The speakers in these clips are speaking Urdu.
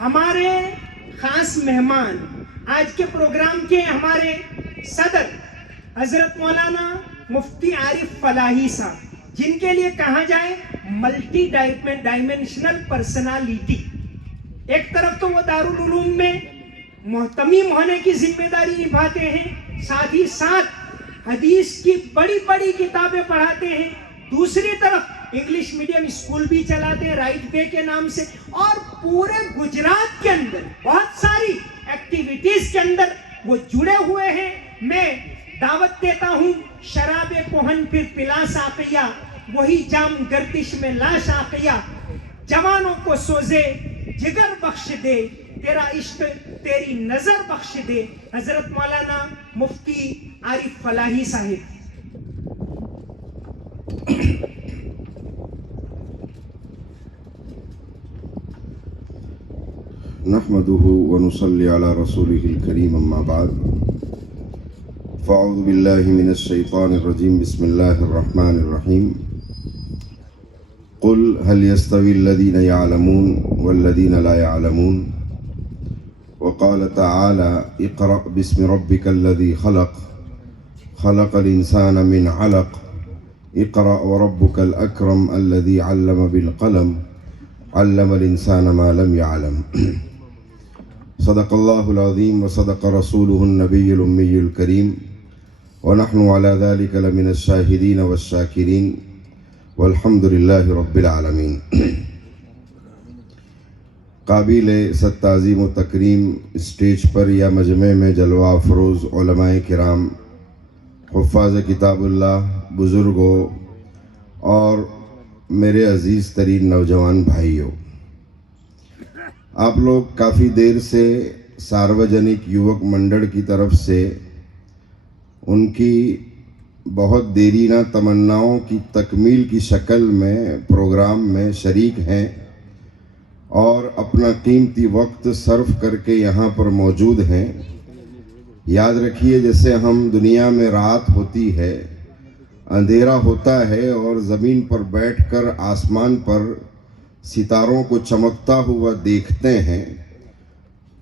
ہمارے خاص مہمان آج کے پروگرام کے ہمارے صدر حضرت مولانا مفتی عارف فلاحی صاحب، جن کے لیے کہا جائے ملٹی ڈائمینشنل پرسنالٹی. ایک طرف تو وہ دارالعلوم میں محتمم ہونے کی ذمہ داری نبھاتے ہیں، ساتھ ہی ساتھ حدیث کی بڑی بڑی کتابیں پڑھاتے ہیں، دوسری طرف انگلش میڈیم اسکول بھی چلاتے ہیں رائٹ وے کے نام سے، اور پورے گجرات کے اندر بہت ساری ایکٹیویٹیز کے اندر وہ جڑے ہوئے ہیں. میں دعوت دیتا ہوں، شراب کوہن پھر پلا ساقیہ، وہی جام گردش میں لا شاقیہ، جوانوں کو سوزے جگر بخش دے، تیرا عشق تیری نظر بخش دے. حضرت مولانا مفتی عارف فلاحی صاحب. نحمده ونصلي على رسوله الكريم اما بعد فاعوذ بالله من الشيطان الرجيم بسم الله الرحمن الرحيم قل هل يستوي الذين يعلمون والذين لا يعلمون وقال تعالى اقرأ باسم ربك الذي خلق خلق الإنسان من علق اقرأ وربك الأكرم الذي علم بالقلم علم الإنسان ما لم يعلم. صدق الله العظيم وصدق رسوله النبي الأمي الكريم ونحن على ذلك لمن الشاهدين والشاكرين والحمد لله رب العالمين. قابل ست تعظیم و تکریم اسٹیج پر یا مجمع میں جلوہ افروز علماء کرام، حفاظ کتاب اللہ، بزرگوں اور میرے عزیز ترین نوجوان بھائیوں، آپ لوگ کافی دیر سے ساروجنک یوک منڈل کی طرف سے ان کی بہت دیرینہ تمناؤں کی تکمیل کی شکل میں پروگرام میں شریک ہیں اور اپنا قیمتی وقت صرف کر کے یہاں پر موجود ہیں. یاد رکھیے، جیسے ہم دنیا میں رات ہوتی ہے، اندھیرا ہوتا ہے اور زمین پر بیٹھ کر آسمان پر ستاروں کو چمکتا ہوا دیکھتے ہیں،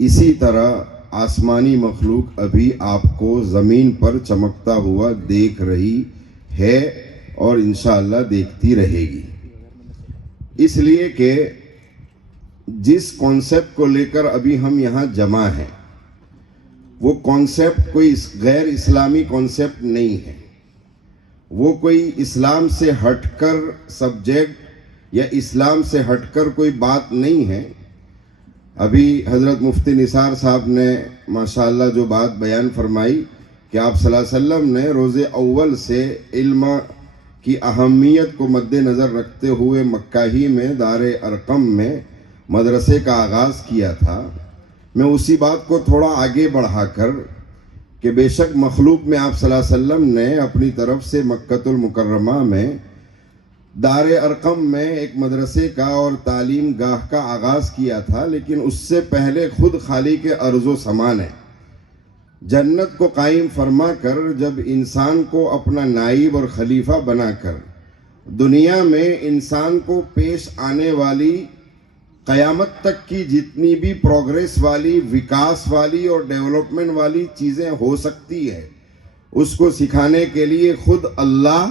اسی طرح آسمانی مخلوق ابھی آپ کو زمین پر چمکتا ہوا دیکھ رہی ہے اور انشاءاللہ دیکھتی رہے گی. اس لیے کہ جس کانسیپٹ کو لے کر ابھی ہم یہاں جمع ہیں، وہ کانسیپٹ کوئی غیر اسلامی کانسیپٹ نہیں ہے، وہ کوئی اسلام سے ہٹ کر سبجیکٹ یا اسلام سے ہٹ کر کوئی بات نہیں ہے. ابھی حضرت مفتی نثار صاحب نے ماشاءاللہ جو بات بیان فرمائی کہ آپ صلی اللہ علیہ وسلم نے روز اول سے علم کی اہمیت کو مد نظر رکھتے ہوئے مکہ ہی میں دار ارقم میں مدرسے کا آغاز کیا تھا. میں اسی بات کو تھوڑا آگے بڑھا کر کہ بے شک مخلوق میں آپ صلی اللہ علیہ وسلم نے اپنی طرف سے مکۃ المکرمہ میں دار ارقم میں ایک مدرسے کا اور تعلیم گاہ کا آغاز کیا تھا، لیکن اس سے پہلے خود خالق ارض و سما نے جنت کو قائم فرما کر جب انسان کو اپنا نائب اور خلیفہ بنا کر دنیا میں انسان کو پیش آنے والی قیامت تک کی جتنی بھی پروگریس والی، وکاس والی اور ڈیولپمنٹ والی چیزیں ہو سکتی ہے، اس کو سکھانے کے لیے خود اللہ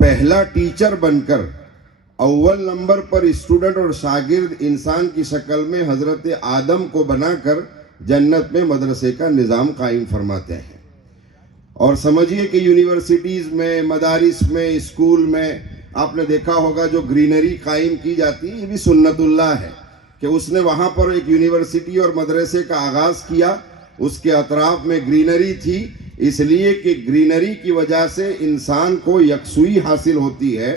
پہلا ٹیچر بن کر اول نمبر پر اسٹوڈنٹ اور شاگرد انسان کی شکل میں حضرت آدم کو بنا کر جنت میں مدرسے کا نظام قائم فرماتے ہیں. اور سمجھیے کہ یونیورسٹیز میں، مدارس میں، اسکول میں آپ نے دیکھا ہوگا جو گرینری قائم کی جاتی ہے، یہ بھی سنت اللہ ہے کہ اس نے وہاں پر ایک یونیورسٹی اور مدرسے کا آغاز کیا. اس کے اطراف میں گرینری تھی، اس لیے کہ گرینری کی وجہ سے انسان کو یکسوئی حاصل ہوتی ہے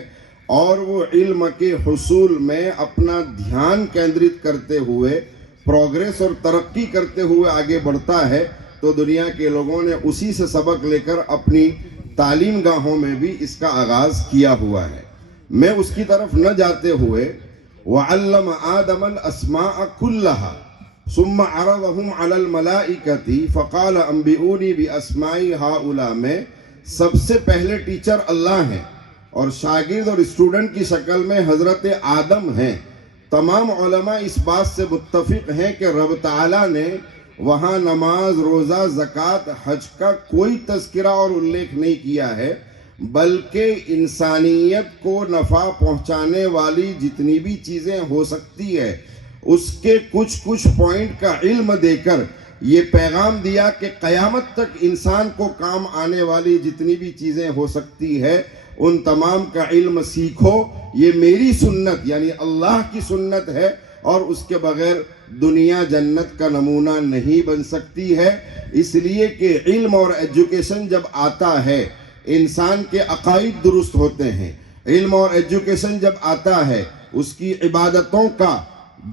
اور وہ علم کے حصول میں اپنا دھیان کیندرت کرتے ہوئے پروگریس اور ترقی کرتے ہوئے آگے بڑھتا ہے. تو دنیا کے لوگوں نے اسی سے سبق لے کر اپنی تعلیم گاہوں میں بھی اس کا آغاز کیا ہوا ہے. میں اس کی طرف نہ جاتے ہوئے وَعَلَّمَ آدَمَ الْأَسْمَاءَ كُلَّهَا ثُمَّ عَرَضَهُمْ عَلَى الْمَلَائِكَةِ فَقَالَ أَنْبِئُونِي بِأَسْمَاءِ هَؤُلَاءِ میں سب سے پہلے ٹیچر اللہ ہیں اور شاگرد اور اسٹوڈنٹ کی شکل میں حضرت آدم ہیں. تمام علماء اس بات سے متفق ہیں کہ رب تعالیٰ نے وہاں نماز، روزہ، زکوٰۃ، حج کا کوئی تذکرہ اور الیکھ نہیں کیا ہے، بلکہ انسانیت کو نفع پہنچانے والی جتنی بھی چیزیں ہو سکتی ہے اس کے کچھ پوائنٹ کا علم دے کر یہ پیغام دیا کہ قیامت تک انسان کو کام آنے والی جتنی بھی چیزیں ہو سکتی ہے ان تمام کا علم سیکھو، یہ میری سنت یعنی اللہ کی سنت ہے، اور اس کے بغیر دنیا جنت کا نمونہ نہیں بن سکتی ہے۔ اس لیے کہ علم اور ایجوکیشن جب آتا ہے انسان کے عقائد درست ہوتے ہیں، علم اور ایجوکیشن جب آتا ہے اس کی عبادتوں کا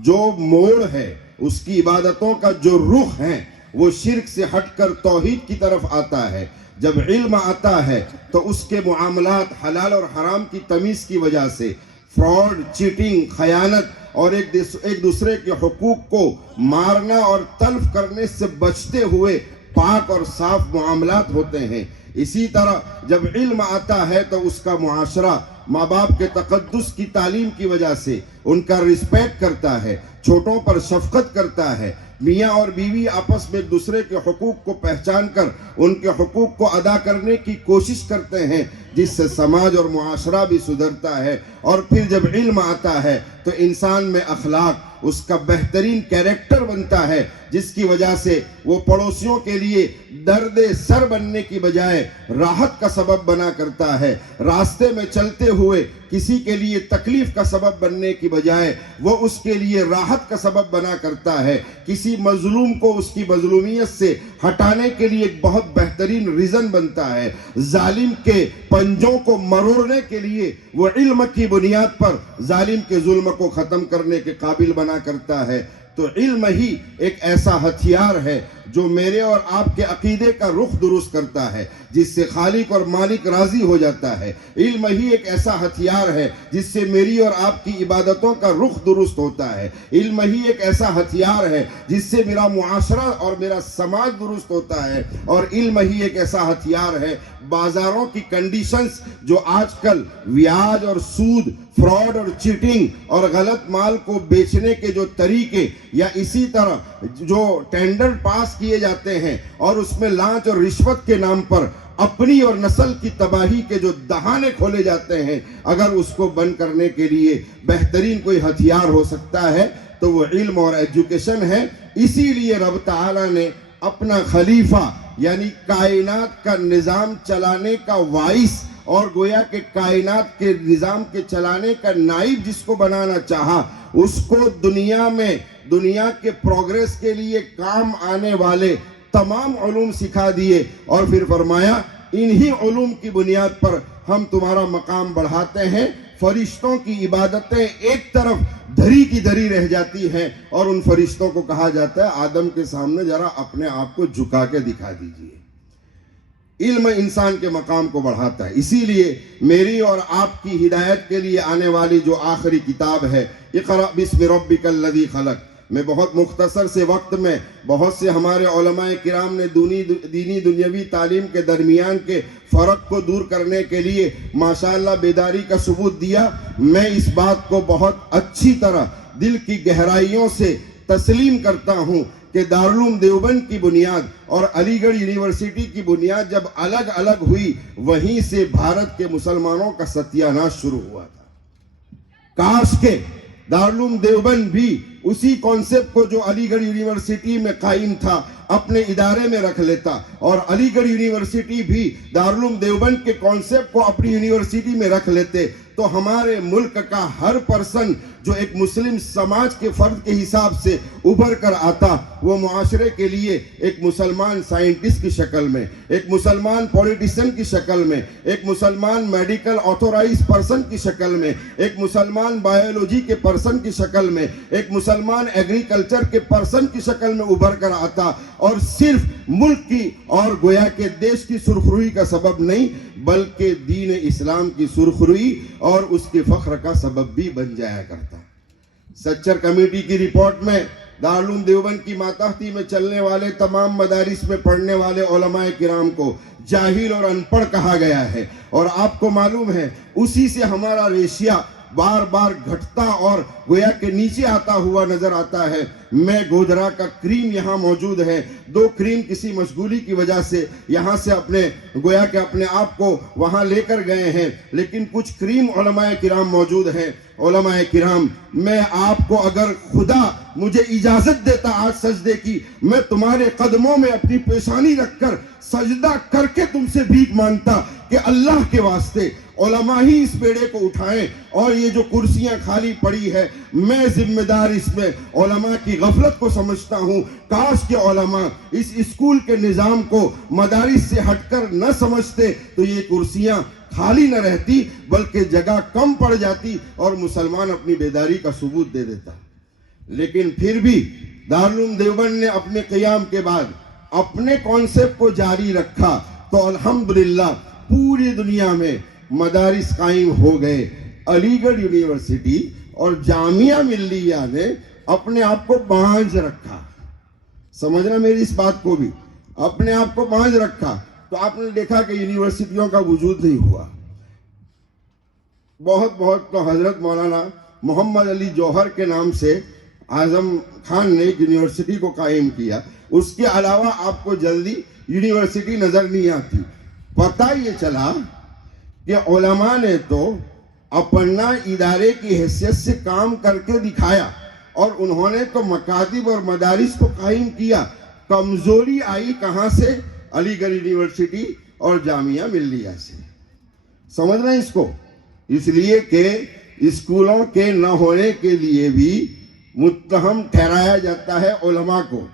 جو موڑ ہے، اس کی عبادتوں کا جو رخ ہے وہ شرک سے ہٹ کر توحید کی طرف آتا ہے۔ جب علم آتا ہے تو اس کے معاملات حلال اور حرام کی تمیز کی وجہ سے فراڈ، چیٹنگ، خیانت اور ایک دوسرے کے حقوق کو مارنا اور تلف کرنے سے بچتے ہوئے پاک اور صاف معاملات ہوتے ہیں۔ اسی طرح جب علم آتا ہے تو اس کا معاشرہ ماں باپ کے تقدس کی تعلیم کی وجہ سے ان کا رسپیکٹ کرتا ہے، چھوٹوں پر شفقت کرتا ہے، میاں اور بیوی آپس میں ایک دوسرے کے حقوق کو پہچان کر ان کے حقوق کو ادا کرنے کی کوشش کرتے ہیں، جس سے سماج اور معاشرہ بھی سدھرتا ہے۔ اور پھر جب علم آتا ہے تو انسان میں اخلاق اس کا بہترین کیریکٹر بنتا ہے، جس کی وجہ سے وہ پڑوسیوں کے لیے درد سر بننے کی بجائے راحت کا سبب بنا کرتا ہے، راستے میں چلتے ہوئے کسی کے لیے تکلیف کا سبب بننے کی بجائے وہ اس کے لیے راحت کا سبب بنا کرتا ہے، کسی مظلوم کو اس کی مظلومیت سے ہٹانے کے لیے ایک بہت بہترین ریزن بنتا ہے، ظالم کے پنجوں کو مروڑنے کے لیے وہ علم کی بنیاد پر ظالم کے ظلم کو ختم کرنے کے قابل بنا کرتا ہے۔ تو علم ہی ایک ایسا ہتھیار ہے جو میرے اور آپ کے عقیدے کا رخ درست کرتا ہے، جس سے خالق اور مالک راضی ہو جاتا ہے۔ علم ہی ایک ایسا ہتھیار ہے جس سے میری اور آپ کی عبادتوں کا رخ درست ہوتا ہے۔ علم ہی ایک ایسا ہتھیار ہے جس سے میرا معاشرہ اور میرا سماج درست ہوتا ہے، اور علم ہی ایک ایسا ہتھیار ہے بازاروں کی کنڈیشنز جو آج کل بیاج اور سود، فراڈ اور چیٹنگ اور غلط مال کو بیچنے کے جو طریقے، یا اسی طرح جو ٹینڈر پاس کیے جاتے ہیں اور اس میں لانچ اور رشوت کے نام پر اپنی اور نسل کی تباہی کے جو دہانے کھولے جاتے ہیں، اگر اس کو بند کرنے کے لیے بہترین کوئی ہتھیار ہو سکتا ہے تو وہ علم اور ایجوکیشن ہے۔ اسی لیے رب تعالیٰ نے اپنا خلیفہ یعنی کائنات کا نظام چلانے کا وائس اور گویا کہ کائنات کے نظام کے چلانے کا نائب جس کو بنانا چاہا، اس کو دنیا کے پروگریس کے لیے کام آنے والے تمام علوم سکھا دیے، اور پھر فرمایا انہی علوم کی بنیاد پر ہم تمہارا مقام بڑھاتے ہیں۔ فرشتوں کی عبادتیں ایک طرف دھری کی دھری رہ جاتی ہیں، اور ان فرشتوں کو کہا جاتا ہے آدم کے سامنے ذرا اپنے آپ کو جھکا کے دکھا دیجئے۔ علم انسان کے مقام کو بڑھاتا ہے۔ اسی لیے میری اور آپ کی ہدایت کے لیے آنے والی جو آخری کتاب ہے اقرأ بسم ربک الذی خلق، میں بہت مختصر سے وقت میں بہت سے ہمارے علماء کرام نے دینی دنیاوی تعلیم کے درمیان کے فرق کو دور کرنے کے لیے ماشاءاللہ بیداری کا ثبوت دیا۔ میں اس بات کو بہت اچھی طرح دل کی گہرائیوں سے تسلیم کرتا ہوں کہ دارالعلوم دیوبند کی بنیاد اور علی گڑھ یونیورسٹی کی بنیاد جب الگ الگ ہوئی، وہیں سے بھارت کے مسلمانوں کا ستیہ ناش شروع ہوا تھا۔ کاش کے دارالعلوم دیوبند بھی اسی کانسیپٹ کو جو علی گڑھ یونیورسٹی میں قائم تھا اپنے ادارے میں رکھ لیتا، اور علی گڑھ یونیورسٹی بھی دارالعلوم دیوبند کے کانسیپٹ کو اپنی یونیورسٹی میں رکھ لیتے، تو ہمارے ملک کا ہر پرسن جو ایک مسلم سماج کے فرد کے حساب سے ابھر کر آتا، وہ معاشرے کے لیے ایک مسلمان سائنٹسٹ کی شکل میں، ایک مسلمان پولیٹیشن کی شکل میں، ایک مسلمان میڈیکل آتھورائز پرسن کی شکل میں، ایک مسلمان بایولوجی کے پرسن کی شکل میں، ایک مسلمان ایگریکلچر کے پرسن کی شکل میں ابھر کر آتا، اور صرف ملک کی اور گویا کے دیش کی سرخروئی کا سبب نہیں بلکہ دین اسلام کی سرخروئی اور اس کے فخر کا سبب بھی بن جایا کرتا۔ سچر کمیٹی کی رپورٹ میں دارالعلوم دیوبند کی ماتحتی میں چلنے والے تمام مدارس میں پڑھنے والے علماء کرام کو جاہل اور ان پڑھ کہا گیا ہے، اور آپ کو معلوم ہے اسی سے ہمارا ریشیا بار بار گھٹتا اور گویا کے نیچے آتا ہوا نظر آتا ہے۔ میں گودرا کا کریم یہاں موجود ہے، 2 کریم کسی مشغولی کی وجہ سے یہاں سے گویا کہ اپنے آپ کو وہاں لے کر گئے ہیں، لیکن کچھ کریم علماء کرام موجود ہیں۔ علماء کرام، میں آپ کو اگر خدا مجھے اجازت دیتا آج سجدے کی، میں تمہارے قدموں میں اپنی پیشانی رکھ کر سجدہ کر کے تم سے بھیک مانگتا کہ اللہ کے واسطے علماء ہی اس بیڑے کو اٹھائیں، اور یہ جو کرسیاں خالی پڑی ہے میں ذمہ دار اس میں علماء کی غفلت کو سمجھتا ہوں۔ کاش کہ علماء اس اسکول کے نظام کو مدارس سے ہٹ کر نہ سمجھتے تو یہ کرسیاں خالی نہ رہتی، بلکہ جگہ کم پڑ جاتی اور مسلمان اپنی بیداری کا ثبوت دے دیتا۔ لیکن پھر بھی دارالعلوم دیوبند نے اپنے قیام کے بعد اپنے کانسیپٹ کو جاری رکھا تو الحمدللہ پوری دنیا میں مدارس قائم ہو گئے۔ علی گڑھ یونیورسٹی اور جامعہ ملیہ نے اپنے آپ کو باندھ رکھا، سمجھنا میری اس بات کو بھی، اپنے آپ کو باندھ رکھا تو آپ نے دیکھا کہ یونیورسٹیوں کا وجود نہیں ہوا۔ بہت تو حضرت مولانا محمد علی جوہر کے نام سے اعظم خان نے ایک یونیورسٹی کو قائم کیا، اس کے علاوہ آپ کو جلدی یونیورسٹی نظر نہیں آتی۔ پتہ یہ چلا کہ علماء نے تو اپنا ادارے کی حیثیت سے کام کر کے دکھایا، اور انہوں نے تو مکاتب اور مدارس کو قائم کیا۔ کمزوری آئی کہاں سے؟ علی گڑھ یونیورسٹی اور جامعہ ملیہ سے۔ سمجھ رہے ہیں اس کو؟ اس لیے کہ اسکولوں کے نہ ہونے کے لیے بھی متہم ٹھہرایا جاتا ہے علماء کو،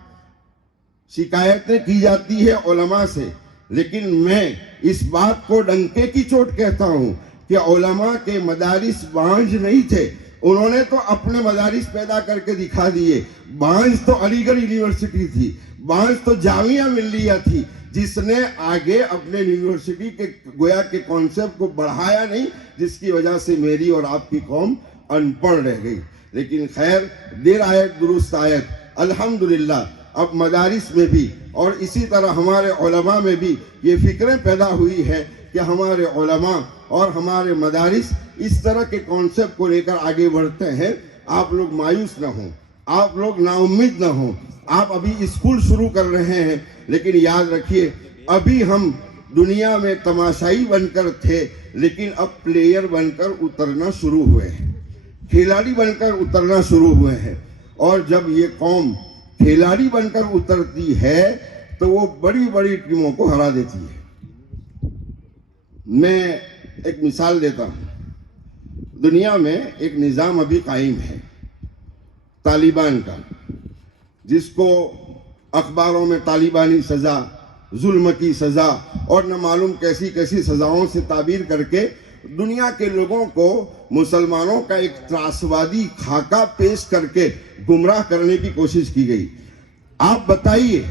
شکایتیں کی جاتی ہے علماء سے، لیکن میں اس بات کو ڈنکے کی چوٹ کہتا ہوں کہ علماء کے مدارس بانجھ نہیں تھے، انہوں نے تو اپنے مدارس پیدا کر کے دکھا دیے۔ بانجھ تو علی گڑھ یونیورسٹی تھی، بانجھ تو جامعہ ملیہ تھی، جس نے آگے اپنے یونیورسٹی کے گویا کے کانسیپٹ کو بڑھایا نہیں، جس کی وجہ سے میری اور آپ کی قوم ان پڑھ رہ گئی۔ لیکن خیر، دیر آیت درست آیت، الحمدللہ اب مدارس میں بھی اور اسی طرح ہمارے علماء میں بھی یہ فکریں پیدا ہوئی ہے کہ ہمارے علماء اور ہمارے مدارس اس طرح کے کانسیپٹ کو لے کر آگے بڑھتے ہیں۔ آپ لوگ مایوس نہ ہوں، آپ لوگ نا امید نہ ہوں۔ آپ ابھی اسکول شروع کر رہے ہیں، لیکن یاد رکھیے ابھی ہم دنیا میں تماشائی بن کر تھے، لیکن اب پلیئر بن کر اترنا شروع ہوئے ہیں، کھلاڑی بن کر اترنا شروع ہوئے ہیں۔ اور جب یہ قوم کھلاڑی بن کر اترتی ہے تو وہ بڑی بڑی ٹیموں کو ہرا دیتی ہے۔ میں ایک مثال دیتا ہوں۔ دنیا میں ایک نظام ابھی قائم ہے طالبان کا، جس کو اخباروں میں طالبانی سزا، ظلم کی سزا اور نہ معلوم کیسی کیسی سزاؤں سے تعبیر کر کے دنیا کے لوگوں کو مسلمانوں کا ایک تراثوادی خاکہ پیش کر کے گمراہ کرنے کی کوشش کی گئی۔ آپ بتائیے،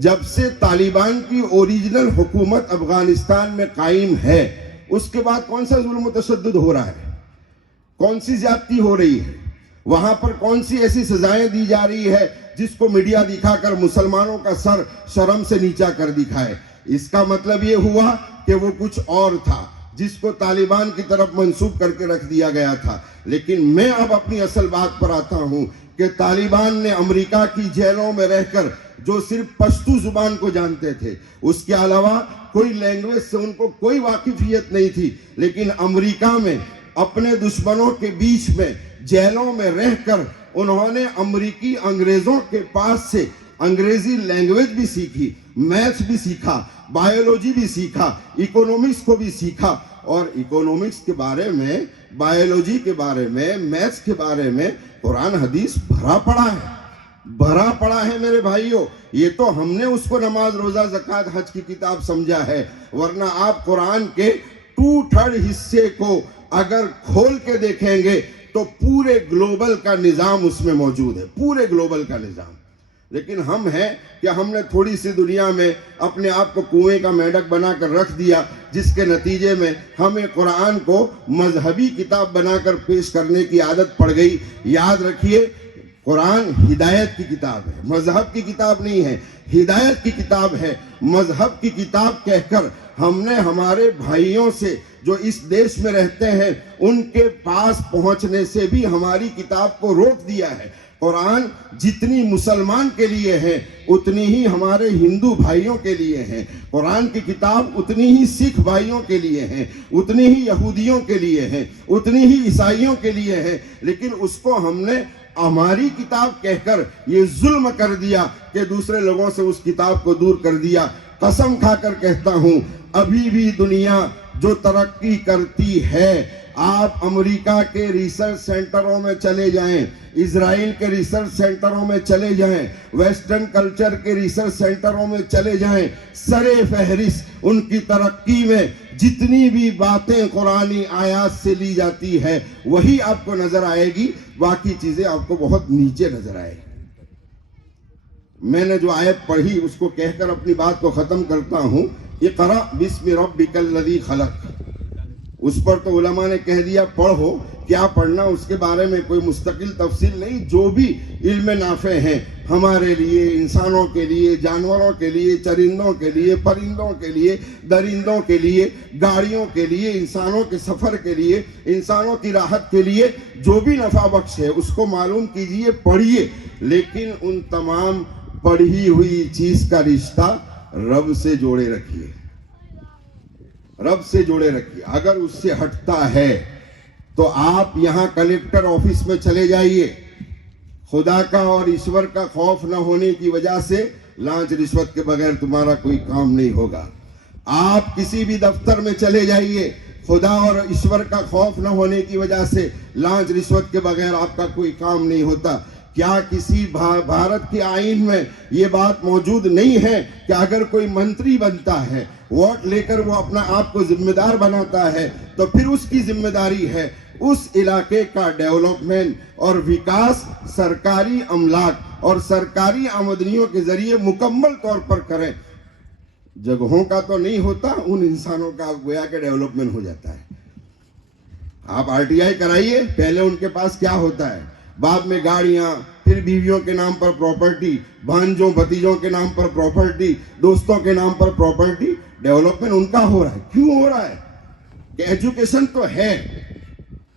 جب سے طالبان کی اوریجنل حکومت افغانستان میں قائم ہے، اس کے بعد کون سا ظلم و تشدد ہو رہا ہے؟ کون سی زیادتی ہو رہی ہے؟ وہاں پر کون سی ایسی سزائیں دی جا رہی ہے جس کو میڈیا دکھا کر مسلمانوں کا سر شرم سے نیچا کر دکھائے؟ اس کا مطلب یہ ہوا کہ وہ کچھ اور تھا جس کو طالبان کی طرف منسوب کر کے رکھ دیا گیا تھا۔ لیکن میں اب اپنی اصل بات پر آتا ہوں کہ طالبان نے امریکہ کی جیلوں میں رہ کر جو صرف پشتو زبان کو جانتے تھے، اس کے علاوہ کوئی لینگویج سے ان کو کوئی واقفیت نہیں تھی، لیکن امریکہ میں اپنے دشمنوں کے بیچ میں جیلوں میں رہ کر انہوں نے امریکی انگریزوں کے پاس سے انگریزی لینگویج بھی سیکھی، میتھس بھی سیکھا، بایولوجی بھی سیکھا، اکنومکس کو بھی سیکھا، اور اکنومکس کے بارے میں، بایولوجی کے بارے میں، میتھس کے بارے میں قرآن حدیث بھرا پڑا ہے میرے بھائیوں۔ یہ تو ہم نے اس کو نماز، روزہ، زکوٰۃ، حج کی کتاب سمجھا ہے، ورنہ آپ قرآن کے 2/3 حصے کو اگر کھول کے دیکھیں گے تو پورے گلوبل کا نظام اس میں موجود ہے، پورے گلوبل کا نظام۔ لیکن ہم ہیں کہ ہم نے تھوڑی سی دنیا میں اپنے آپ کو کنویں کا میڈک بنا کر رکھ دیا، جس کے نتیجے میں ہمیں قرآن کو مذہبی کتاب بنا کر پیش کرنے کی عادت پڑ گئی۔ یاد رکھیے، قرآن ہدایت کی کتاب ہے، مذہب کی کتاب نہیں ہے، ہدایت کی کتاب ہے، مذہب کی کتاب کہہ کر ہم نے ہمارے بھائیوں سے جو اس دیش میں رہتے ہیں ان کے پاس پہنچنے سے بھی ہماری کتاب کو روک دیا ہے۔ قرآن جتنی مسلمان کے لیے ہے اتنی ہی ہمارے ہندو بھائیوں کے لیے ہے، قرآن کی کتاب اتنی ہی سکھ بھائیوں کے لیے ہے، اتنی ہی یہودیوں کے لیے ہے، اتنی ہی عیسائیوں کے لیے ہے، لیکن اس کو ہم نے ہماری کتاب کہہ کر یہ ظلم کر دیا کہ دوسرے لوگوں سے اس کتاب کو دور کر دیا۔ قسم کھا کر کہتا ہوں ابھی بھی دنیا جو ترقی کرتی ہے، آپ امریکہ کے ریسرچ سینٹروں میں چلے جائیں، اسرائیل کے ریسرچ سینٹروں میں چلے جائیں، ویسٹرن کلچر کے ریسرچ سینٹروں میں چلے جائیں، سر فہرست ان کی ترقی میں جتنی بھی باتیں قرآنی آیات سے لی جاتی ہے وہی آپ کو نظر آئے گی، باقی چیزیں آپ کو بہت نیچے نظر آئے گی۔ میں نے جو آیت پڑھی اس کو کہہ کر اپنی بات کو ختم کرتا ہوں، اقرأ بسم ربک الذی خلق، اس پر تو علماء نے کہہ دیا پڑھو، کیا پڑھنا اس کے بارے میں کوئی مستقل تفصیل نہیں، جو بھی علم نافع ہیں ہمارے لیے، انسانوں کے لیے، جانوروں کے لیے، چرندوں کے لیے، پرندوں کے لیے، درندوں کے لیے، گاڑیوں کے لیے، انسانوں کے سفر کے لیے، انسانوں کی راحت کے لیے جو بھی نفع بخش ہے اس کو معلوم کیجئے، پڑھیے، لیکن ان تمام پڑھی ہوئی چیز کا رشتہ رب سے جوڑے رکھیے، رب سے جوڑے رکھیے۔ اگر اس سے ہٹتا ہے تو آپ یہاں کلیکٹر آفس میں چلے جائیے، خدا کا اور ایشور کا خوف نہ ہونے کی وجہ سے لانچ رشوت کے بغیر تمہارا کوئی کام نہیں ہوگا۔ آپ کسی بھی دفتر میں چلے جائیے، خدا اور ایشور کا خوف نہ ہونے کی وجہ سے لانچ رشوت کے بغیر آپ کا کوئی کام نہیں ہوتا۔ کیا کسی بھارت کے آئین میں یہ بات موجود نہیں ہے کہ اگر کوئی منتری بنتا ہے، ووٹ لے کر وہ اپنا آپ کو ذمہ دار بناتا ہے تو پھر اس کی ذمہ داری ہے اس علاقے کا ڈیولپمنٹ اور وکاس سرکاری املاک اور سرکاری آمدنیوں کے ذریعے مکمل طور پر کریں۔ جگہوں کا تو نہیں ہوتا، ان انسانوں کا گویا کہ ڈیولپمنٹ ہو جاتا ہے۔ آپ RTI کرائیے، پہلے ان کے پاس کیا ہوتا ہے، بعد میں گاڑیاں، پھر بیویوں کے نام پر پراپرٹی، بھانجوں بھتیجوں کے نام پر پراپرٹی، دوستوں کے نام پر پراپرٹی، ڈیولپمنٹ ان کا ہو رہا ہے۔ کیوں ہو رہا ہے؟ کہ ایجوکیشن تو ہے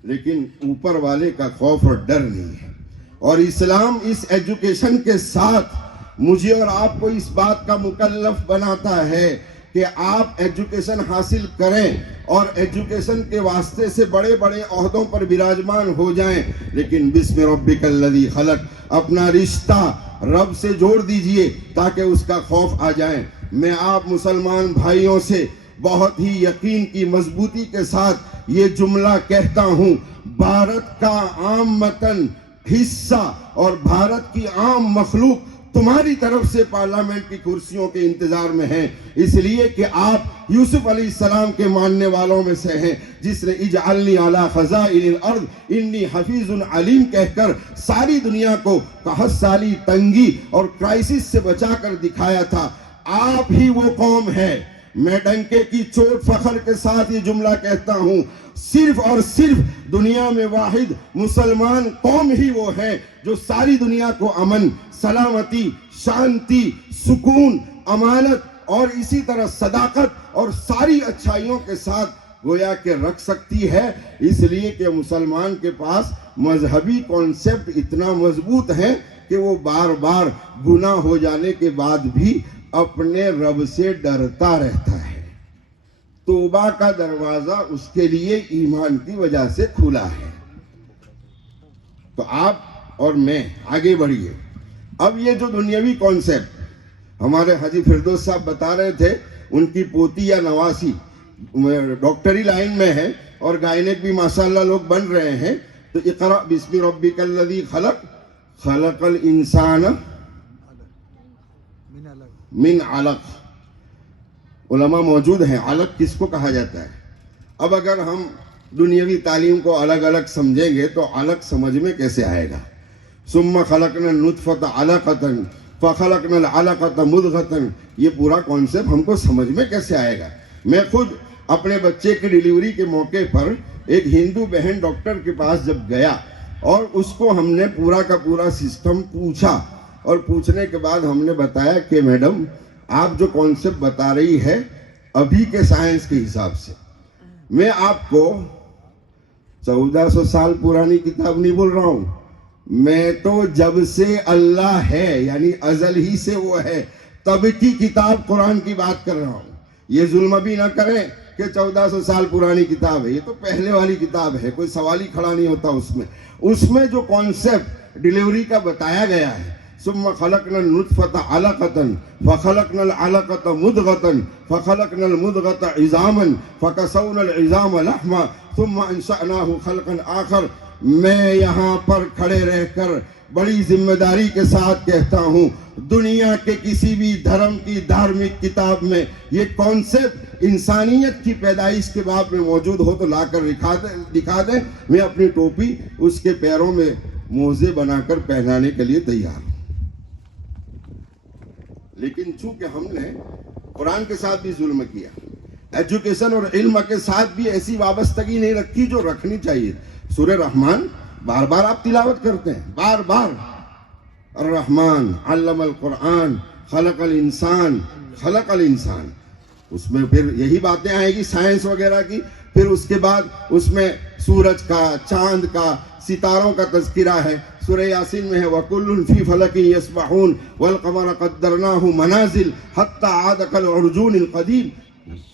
لیکن اوپر والے کا خوف اور ڈر نہیں ہے، اور اسلام اس ایجوکیشن کے ساتھ مجھے اور آپ کو اس بات کا مکلف بناتا ہے کہ آپ ایجوکیشن حاصل کریں اور ایجوکیشن کے واسطے سے بڑے بڑے عہدوں پر براجمان ہو جائیں، لیکن بسم ربک الذی خلق اپنا رشتہ رب سے جوڑ دیجئے تاکہ اس کا خوف آ جائیں۔ میں آپ مسلمان بھائیوں سے بہت ہی یقین کی مضبوطی کے ساتھ یہ جملہ کہتا ہوں، بھارت کا عام وطن حصہ اور بھارت کی عام مخلوق تمہاری طرف سے پارلیمنٹ کی کرسیوں کے انتظار میں ہیں، اس لیے کہ آپ یوسف علیہ السلام کے ماننے والوں میں سے ہیں، جس نے اجعلنی علی خزائن الارض انی حفیظ علیم کہہ کر ساری دنیا کو 60 سالی تنگی اور کرائسس سے بچا کر دکھایا تھا۔ آپ ہی وہ قوم ہے، میں ڈنکے کی چوٹ فخر کے ساتھ یہ جملہ کہتا ہوں، صرف اور صرف دنیا میں واحد مسلمان قوم ہی وہ ہے جو ساری دنیا کو امن، سلامتی، شانتی، سکون، امانت اور اسی طرح صداقت اور ساری اچھائیوں کے ساتھ گویا کہ رکھ سکتی ہے، اس لیے کہ مسلمان کے پاس مذہبی کانسیپٹ اتنا مضبوط ہے کہ وہ بار بار گناہ ہو جانے کے بعد بھی اپنے رب سے ڈرتا رہتا ہے۔ توبہ کا دروازہ اس کے لیے ایمان کی وجہ سے کھلا ہے۔ تو آپ اور میں آگے بڑھیے۔ اب یہ جو دنیاوی کانسیپٹ ہمارے حاجی فردوس صاحب بتا رہے تھے، ان کی پوتی یا نواسی ڈاکٹری لائن میں ہے اور گائنک بھی ماشاءاللہ لوگ بن رہے ہیں، تو اقرأ بسم ربک الذی خلق خلق الانسان من علق۔ علماء موجود ہیں، علق کس کو کہا جاتا ہے؟ اب اگر ہم دنیاوی تعلیم کو الگ الگ سمجھیں گے تو علق سمجھ میں کیسے آئے گا؟ ثم خلقنا النطفة علقة فخلقنا العلقة مضغة، یہ پورا کانسیپٹ ہم کو سمجھ میں کیسے آئے گا؟ میں خود اپنے بچے کی ڈیلیوری کے موقع پر ایک ہندو بہن ڈاکٹر کے پاس جب گیا اور اس کو ہم نے پورا کا پورا سسٹم پوچھا، اور پوچھنے کے بعد ہم نے بتایا کہ میڈم آپ جو کانسیپٹ بتا رہی ہے ابھی کے سائنس کے حساب سے، میں آپ کو 1400 سال پرانی کتاب نہیں بول رہا ہوں، میں تو جب سے اللہ ہے یعنی ازل ہی سے وہ ہے تب کی کتاب قرآن کی بات کر رہا ہوں۔ یہ ظلم بھی نہ کریں کہ 1400 سال پرانی کتاب ہے، یہ تو پہلے والی کتاب ہے، کوئی سوال ہی کھڑا نہیں ہوتا اس میں جو کانسیپٹ ڈیلیوری کا بتایا گیا ہے، ثم خلقنا النطفة علقة فخلقنا العلقة مضغة فخلقنا المضغة عظاما فكسونا العظام لحما ثم انشأناه خلقا آخر۔ میں یہاں پر کھڑے رہ کر بڑی ذمہ داری کے ساتھ کہتا ہوں، دنیا کے کسی بھی دھرم کی دھارمک کتاب میں یہ کانسیپٹ انسانیت کی پیدائش کے باب میں موجود ہو تو لا کر دکھا دیں، میں اپنی ٹوپی اس کے پیروں میں موزے بنا کر پہنانے کے لیے تیار ہوں۔ لیکن چونکہ ہم نے قرآن کے ساتھ بھی ظلم کیا، ایجوکیشن اور علم کے ساتھ بھی ایسی وابستگی نہیں رکھی جو رکھنی چاہیے۔ سورہ رحمان بار بار آپ تلاوت کرتے ہیں، بار بار، الرحمن علم القرآن خلق الانسان خلق الانسان، اس میں پھر یہی باتیں آئیں گی سائنس وغیرہ کی، پھر اس کے بعد اس میں سورج کا، چاند کا، ستاروں کا تذکرہ ہے۔ سورہ یاسین میں ہے وَكُلٌّ فِي فَلَكٍ يَسْبَحُونَ وَالْقَمَرَ قَدَّرْنَاهُ مَنَازِلَ حَتَّى عَادَ كَالْعُرْجُونِ الْقَدِيمِ۔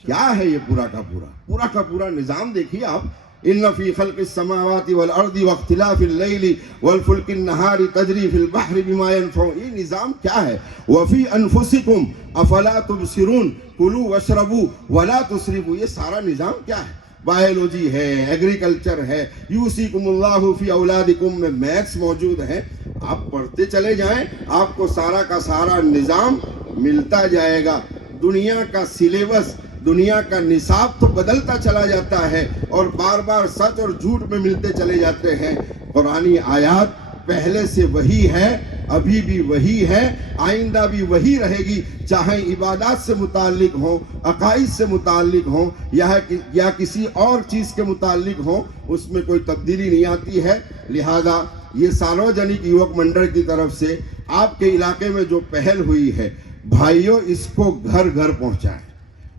کیا ہے یہ پورا کا پورا نظام دیکھیے آپ، ان فی خلق السماوات والارض واختلاف اللیل والفلک النہار تجری فی البحر بما ينفع، یہ نظام کیا ہے؟ وفی انفسکم افلا تبصرون کلوا واشربوا ولا تسرفوا، یہ سارا نظام کیا ہے؟ بایولوجی ہے، ایگریکلچر ہے، یوصیکم اللہ فی اولادکم میں میتھس موجود ہے۔ آپ پڑھتے چلے جائیں، آپ کو سارا کا سارا نظام ملتا جائے گا۔ دنیا کا سلیبس، دنیا کا نصاب تو بدلتا چلا جاتا ہے اور بار بار سچ اور جھوٹ میں ملتے چلے جاتے ہیں۔ قرآنی آیات پہلے سے وہی ہے، ابھی بھی وہی ہے، آئندہ بھی وہی رہے گی، چاہے عبادات سے متعلق ہوں، عقائد سے متعلق ہوں یا کسی اور چیز کے متعلق ہوں، اس میں کوئی تبدیلی نہیں آتی ہے۔ لہذا یہ ساروجنک یوک منڈل کی طرف سے آپ کے علاقے میں جو پہل ہوئی ہے، بھائیوں اس کو گھر گھر پہنچائیں،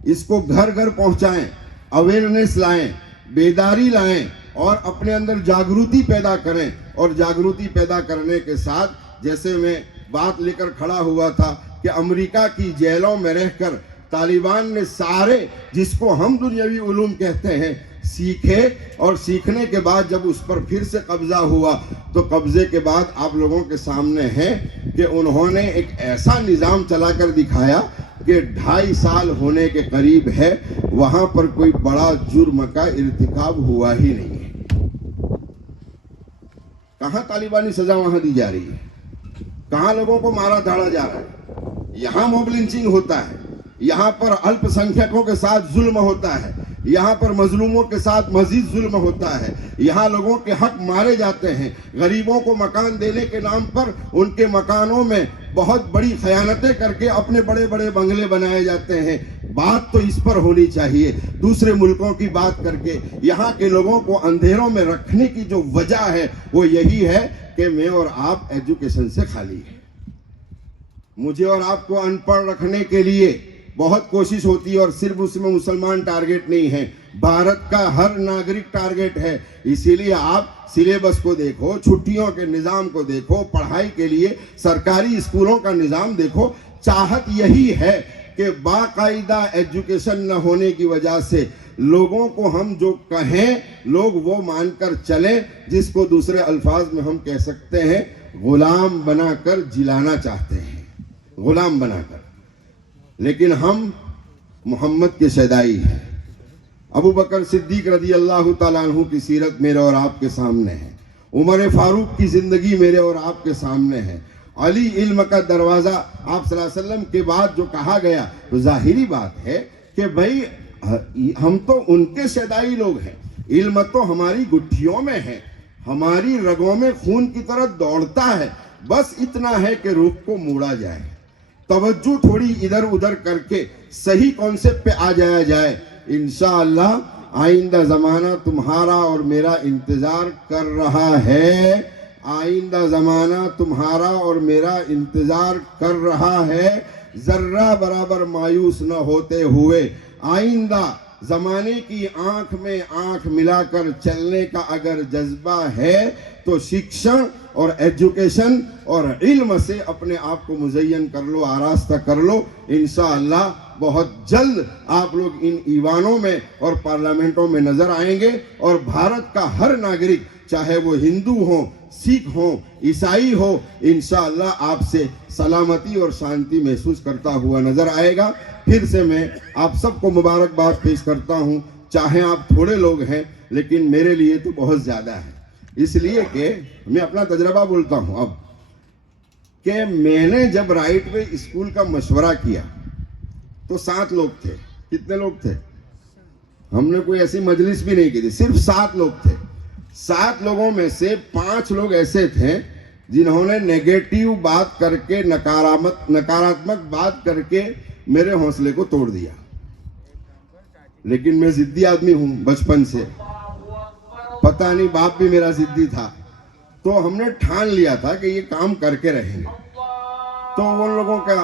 اس کو گھر گھر پہنچائیں، اویئرنیس لائیں، بیداری لائیں اور اپنے اندر جاگروتی پیدا کریں۔ اور جاگروتی پیدا کرنے کے ساتھ جیسے میں بات لے کر کھڑا ہوا تھا کہ امریکہ کی جیلوں میں رہ کر طالبان نے سارے جس کو ہم دنیاوی علوم کہتے ہیں سیکھے، اور سیکھنے کے بعد جب اس پر پھر سے قبضہ ہوا تو قبضے کے بعد آپ لوگوں کے سامنے ہے کہ انہوں نے ایک ایسا نظام چلا کر دکھایا کہ 2.5 سال ہونے کے قریب ہے، وہاں پر کوئی بڑا جرم کا ارتکاب ہوا ہی نہیں ہے۔ کہاں طالبانی سزا وہاں دی جا رہی ہے، کہاں لوگوں کو مارا دھاڑا جا رہا ہے، یہاں موب لنچنگ ہوتا ہے، یہاں پر الپ سنکھیکوں کے ساتھ ظلم ہوتا ہے، یہاں پر مظلوموں کے ساتھ مزید ظلم ہوتا ہے، یہاں لوگوں کے حق مارے جاتے ہیں، غریبوں کو مکان دینے کے نام پر ان کے مکانوں میں بہت بڑی خیانتیں کر کے اپنے بڑے بڑے بنگلے بنائے جاتے ہیں۔ بات تو اس پر ہونی چاہیے، دوسرے ملکوں کی بات کر کے یہاں کے لوگوں کو اندھیروں میں رکھنے کی جو وجہ ہے وہ یہی ہے کہ میں اور آپ ایجوکیشن سے خالی ہیں۔ مجھے اور آپ کو ان پڑھ رکھنے کے لیے بہت کوشش ہوتی ہے، اور صرف اس میں مسلمان ٹارگٹ نہیں ہے، بھارت کا ہر ناگرک ٹارگٹ ہے۔ اسی لیے آپ سلیبس کو دیکھو، چھٹیوں کے نظام کو دیکھو، پڑھائی کے لیے سرکاری اسکولوں کا نظام دیکھو، چاہت یہی ہے کہ باقاعدہ ایجوکیشن نہ ہونے کی وجہ سے لوگوں کو ہم جو کہیں لوگ وہ مان کر چلیں، جس کو دوسرے الفاظ میں ہم کہہ سکتے ہیں غلام بنا کر جلانا چاہتے ہیں، غلام بنا کر۔ لیکن ہم محمد کے شیدائی ہیں۔ ابو بکر صدیق رضی اللہ تعالیٰ عنہ کی سیرت میرے اور آپ کے سامنے ہے، عمر فاروق کی زندگی میرے اور آپ کے سامنے ہے، علی علم کا دروازہ آپ صلی اللہ علیہ وسلم کے بعد جو کہا گیا، تو ظاہری بات ہے کہ بھئی ہم تو ان کے شیدائی لوگ ہیں، علم تو ہماری گٹھیوں میں ہے، ہماری رگوں میں خون کی طرح دوڑتا ہے، بس اتنا ہے کہ رخ کو موڑا جائے، توجہ تھوڑی ادھر ادھر کر کے صحیح کانسیپٹ پہ آ جایا جائے، انشاءاللہ آئندہ زمانہ تمہارا اور میرا انتظار کر رہا ہے، آئندہ زمانہ تمہارا اور میرا انتظار کر رہا ہے، ذرہ برابر مایوس نہ ہوتے ہوئے آئندہ زمانے کی آنکھ میں آنکھ ملا کر چلنے کا اگر جذبہ ہے تو شکشن اور ایجوکیشن اور علم سے اپنے آپ کو مزین کر لو، آراستہ کر لو. انشاءاللہ بہت جلد آپ لوگ ان ایوانوں میں اور پارلیمنٹوں میں نظر آئیں گے، اور بھارت کا ہر ناگرک چاہے وہ ہندو ہوں، سکھ ہوں، عیسائی ہو، انشاءاللہ آپ سے سلامتی اور شانتی محسوس کرتا ہوا نظر آئے گا. پھر سے میں آپ سب کو مبارکباد پیش کرتا ہوں، چاہے آپ تھوڑے لوگ ہیں لیکن میرے لیے تو بہت زیادہ ہے. اس لیے کہ میں اپنا تجربہ بولتا ہوں اب، کہ میں نے جب رائٹ وے اسکول کا مشورہ کیا تو 7 لوگ تھے. کتنے لوگ تھے؟ ہم نے کوئی ایسی مجلس بھی نہیں کی تھی، صرف 7 لوگ تھے. 7 لوگوں میں سے 5 لوگ ایسے تھے جنہوں نے نیگیٹو بات کر کے، نکاراتمک بات کر کے میرے حوصلے کو توڑ دیا. لیکن میں ضدی آدمی ہوں بچپن سے، پتہ نہیں باپ بھی میرا ضدی تھا، تو ہم نے ٹھان لیا تھا کہ یہ کام کر کے رہیں گے. تو ان لوگوں کا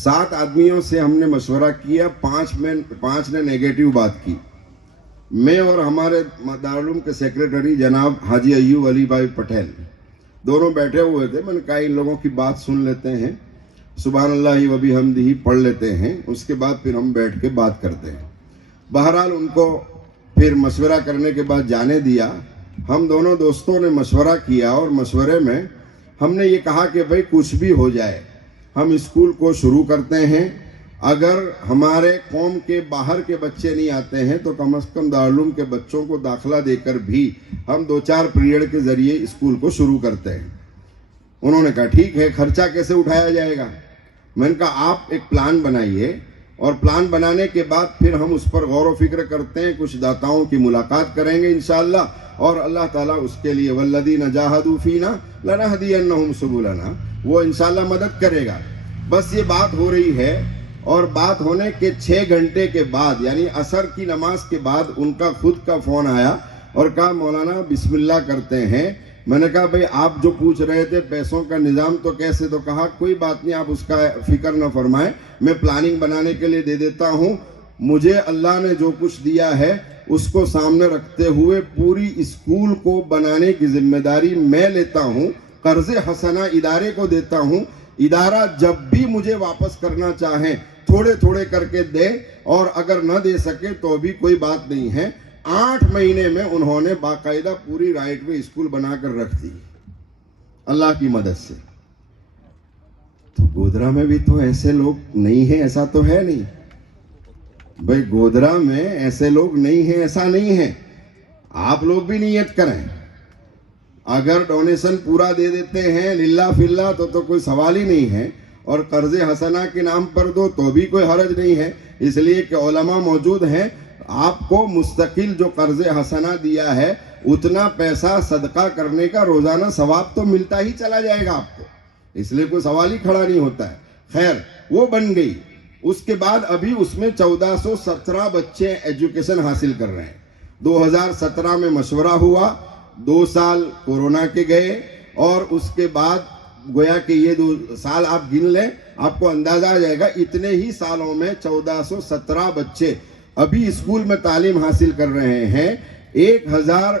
سات آدمیوں سے ہم نے مشورہ کیا، 5 نے نیگیٹو بات کی. میں اور ہمارے دارالعلوم کے سیکریٹری جناب حاجی ایوب علی بھائی پٹیل دونوں بیٹھے ہوئے تھے. میں نے کہا ان لوگوں کی بات سن لیتے ہیں، سبحان اللہ و بحمدہ پڑھ لیتے ہیں، اس کے بعد پھر ہم بیٹھ کے بات کرتے ہیں. بہرحال ان کو پھر مشورہ کرنے کے بعد جانے دیا. ہم دونوں دوستوں نے مشورہ کیا، اور مشورے میں ہم نے یہ کہا کہ بھائی کچھ بھی ہو جائے ہم اسکول کو شروع کرتے ہیں. اگر ہمارے قوم کے باہر کے بچے نہیں آتے ہیں تو کم از کم دارالعلوم کے بچوں کو داخلہ دے کر بھی ہم 2-4 پیریڈ کے ذریعے اسکول کو شروع کرتے ہیں. انہوں نے کہا ٹھیک ہے، خرچہ کیسے اٹھایا جائے گا؟ میں نے کہا آپ ایک پلان بنائیے، اور پلان بنانے کے بعد پھر ہم اس پر غور و فکر کرتے ہیں. کچھ داتاؤں کی ملاقات کریں گے انشاءاللہ، اور اللہ تعالیٰ اس کے لیے والذین جاہدوا فینا لنہدینہم سبلنا، وہ انشاءاللہ مدد کرے گا. بس یہ بات ہو رہی ہے، اور بات ہونے کے 6 گھنٹے کے بعد یعنی عصر کی نماز کے بعد ان کا خود کا فون آیا اور کہا مولانا بسم اللہ کرتے ہیں. میں نے کہا بھئی آپ جو پوچھ رہے تھے پیسوں کا نظام تو کیسے؟ تو کہا کوئی بات نہیں، آپ اس کا فکر نہ فرمائیں، میں پلاننگ بنانے کے لیے دے دیتا ہوں. مجھے اللہ نے جو کچھ دیا ہے اس کو سامنے رکھتے ہوئے پوری اسکول کو بنانے کی ذمہ داری میں لیتا ہوں. قرض حسنہ ادارے کو دیتا ہوں. ادارہ جب بھی مجھے واپس کرنا چاہیں تھوڑے تھوڑے کر کے دے، اور اگر نہ دے سکے تو بھی کوئی بات نہیں ہے. 8 مہینے میں انہوں نے باقاعدہ پوری رائٹ وے اسکول بنا کر رکھ دی اللہ کی مدد سے. تو گودرا میں بھی تو ایسے لوگ نہیں ہیں، ایسا تو ہے نہیں. بھائی گودرا میں ایسے لوگ نہیں ہیں, ایسا نہیں ہے. آپ لوگ بھی نیت کریں. اگر ڈونیشن پورا دے دیتے ہیں للہ فی اللہ تو کوئی سوال ہی نہیں ہے, اور قرض حسنہ کے نام پر دو تو بھی کوئی حرج نہیں ہے, اس لیے کہ علماء موجود ہیں. آپ کو مستقل جو قرض حسنہ دیا ہے اتنا پیسہ صدقہ کرنے کا روزانہ ثواب تو ملتا ہی چلا جائے گا آپ کو, اس لیے کوئی سوال ہی کھڑا نہیں ہوتا ہے. خیر وہ بن گئی. اس کے بعد ابھی اس میں 1417 بچے ایجوکیشن حاصل کر رہے ہیں. 2017 میں مشورہ ہوا, 2 سال کورونا کے گئے, اور اس کے بعد گویا کہ یہ 2 سال آپ گن لیں, آپ کو اندازہ آ جائے گا اتنے ہی سالوں میں 1417 بچے ابھی اسکول میں تعلیم حاصل کر رہے ہیں. 1000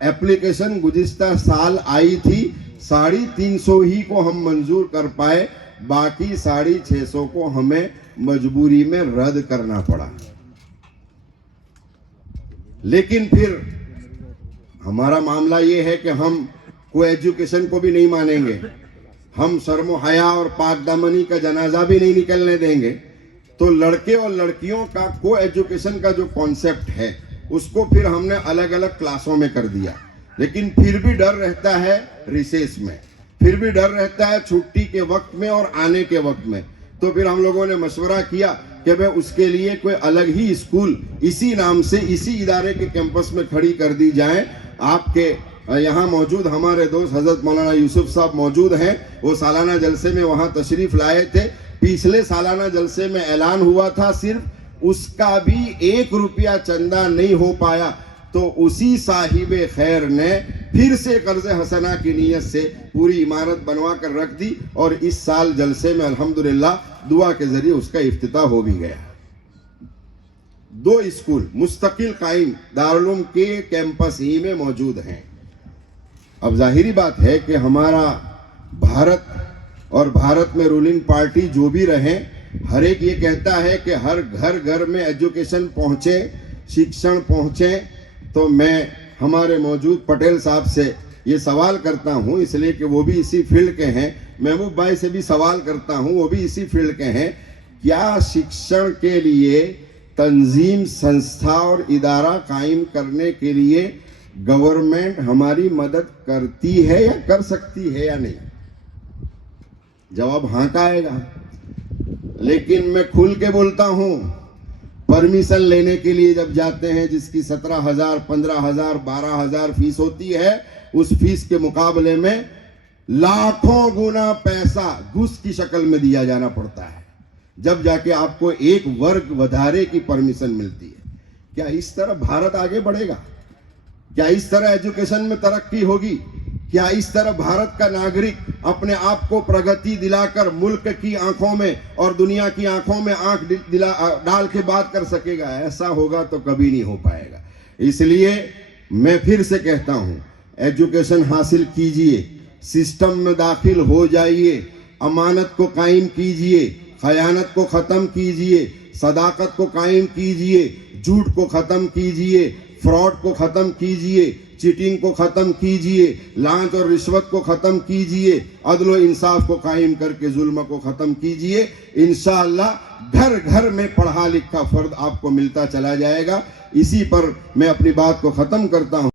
اپلیکیشن گزشتہ سال آئی تھی, 350 ہی کو ہم منظور کر پائے, باقی 650 کو ہمیں مجبوری میں رد کرنا پڑا. لیکن پھر ہمارا معاملہ یہ ہے کہ ہم کو ایجوکیشن کو بھی نہیں مانیں گے, ہم شرم و حیا اور پاک دامنی کا جنازہ بھی نہیں نکلنے دیں گے. تو لڑکے اور لڑکیوں کا کو ایجوکیشن کا جو کانسیپٹ ہے اس کو پھر ہم نے الگ الگ کلاسوں میں کر دیا. لیکن پھر بھی ڈر رہتا ہے ریسیس میں, پھر بھی ڈر رہتا ہے چھٹی کے وقت میں اور آنے کے وقت میں. تو پھر ہم لوگوں نے مشورہ کیا کہ بھئی اس کے لیے کوئی الگ ہی اسکول اسی نام سے اسی ادارے کے کیمپس میں کھڑی کر دی جائیں. آپ کے یہاں موجود ہمارے دوست حضرت مولانا یوسف صاحب موجود ہیں, وہ سالانہ جلسے میں وہاں تشریف لائے تھے. پچھلے سالانہ جلسے میں اعلان ہوا تھا, صرف اس کا بھی 1 روپیہ چندہ نہیں ہو پایا. تو اسی صاحب خیر نے پھر سے قرض حسنہ کی نیت سے پوری عمارت بنوا کر رکھ دی, اور اس سال جلسے میں الحمدللہ دعا کے ذریعے اس کا افتتاح ہو بھی گیا. 2 اسکول مستقل قائم دارالعلوم کے کیمپس ہی میں موجود ہیں. اب ظاہری بات ہے کہ ہمارا بھارت اور بھارت میں رولنگ پارٹی جو بھی رہے, ہر ایک یہ کہتا ہے کہ ہر گھر میں ایجوکیشن پہنچے, شکشن پہنچے. تو میں ہمارے موجود پٹیل صاحب سے یہ سوال کرتا ہوں, اس لیے کہ وہ بھی اسی فیلڈ کے ہیں, محبوب بھائی سے بھی سوال کرتا ہوں, وہ بھی اسی فیلڈ کے ہیں, کیا شکشن کے لیے تنظیم, سنستھا اور ادارہ قائم کرنے کے لیے گورنمنٹ ہماری مدد کرتی ہے یا کر سکتی ہے یا نہیں؟ جواب ہاں کا آئے گا. لیکن میں کھل کے بولتا ہوں, پرمیشن لینے کے لیے جب جاتے ہیں جس کی 17,000 15,000 12,000 فیس ہوتی ہے, اس فیس کے مقابلے میں لاکھوں گنا پیسہ گھوس کی شکل میں دیا جانا پڑتا ہے, جب جا کے آپ کو 1 ورگ ودھارے کی پرمیشن ملتی ہے. کیا اس طرح بھارت آگے بڑھے گا؟ کیا اس طرح ایجوکیشن میں ترقی ہوگی؟ کیا اس طرح بھارت کا ناگرک اپنے آپ کو پرگتی دلا کر ملک کی آنکھوں میں اور دنیا کی آنکھوں میں آنکھ ڈال کے بات کر سکے گا؟ ایسا ہوگا تو کبھی نہیں ہو پائے گا. اس لیے میں پھر سے کہتا ہوں, ایجوکیشن حاصل کیجئے, سسٹم میں داخل ہو جائیے, امانت کو قائم کیجئے, خیانت کو ختم کیجئے, صداقت کو قائم کیجئے, جھوٹ کو ختم کیجئے, فراڈ کو ختم کیجئے, چیٹنگ کو ختم کیجئے, لانچ اور رشوت کو ختم کیجئے, عدل و انصاف کو قائم کر کے ظلم کو ختم کیجئے. انشاءاللہ گھر گھر میں پڑھا لکھا فرد آپ کو ملتا چلا جائے گا. اسی پر میں اپنی بات کو ختم کرتا ہوں.